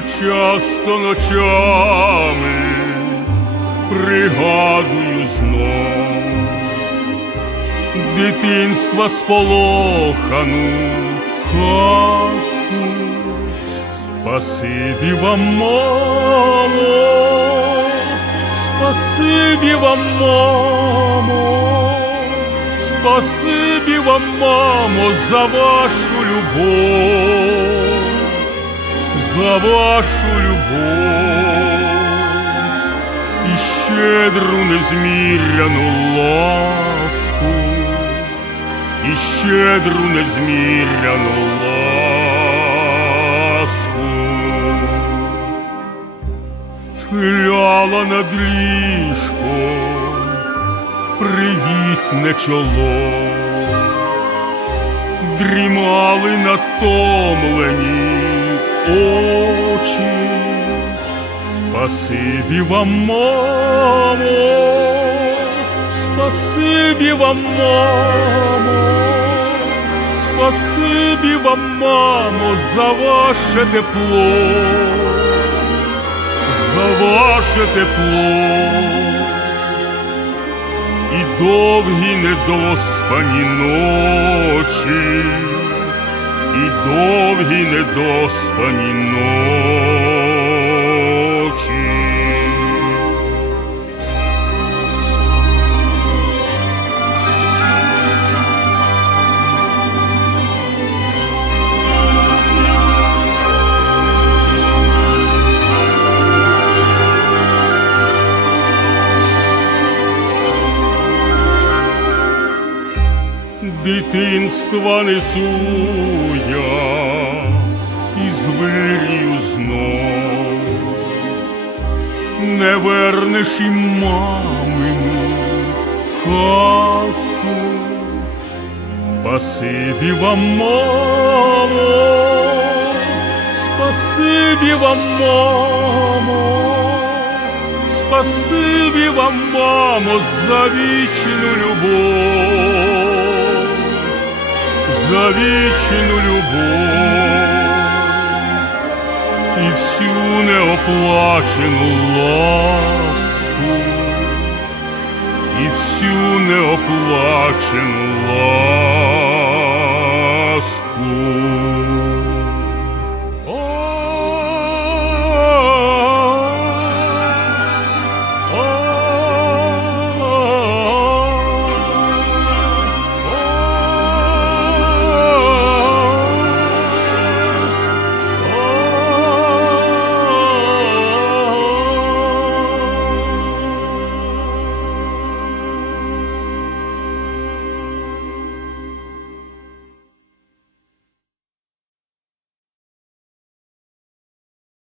Часто ночами пригадую знов дитинства сполохану казку. Спасибі вам, мамо, спасибі вам, мамо, спасибі вам, мамо, за вашу любов, за вашу любов і щедру незміряну ласку, і щедру незміряну ласку. Схиляла над ліжком привітне чоло, дрімали натомлені очі. Спасибі вам, мамо, спасибі вам, мамо, спасибі вам, мамо, за ваше тепло, за ваше тепло. І довгі недоспані ночі, і довгі недоспані ночі. Дитинства несу я із вирію знов, не вернеш і мамину казку. Спасибі вам, мамо, спасибі вам, мамо, спасибі вам, мамо, за вічну любов на вічну любов і всю неоплачену ласку, і всю неоплачену ласку.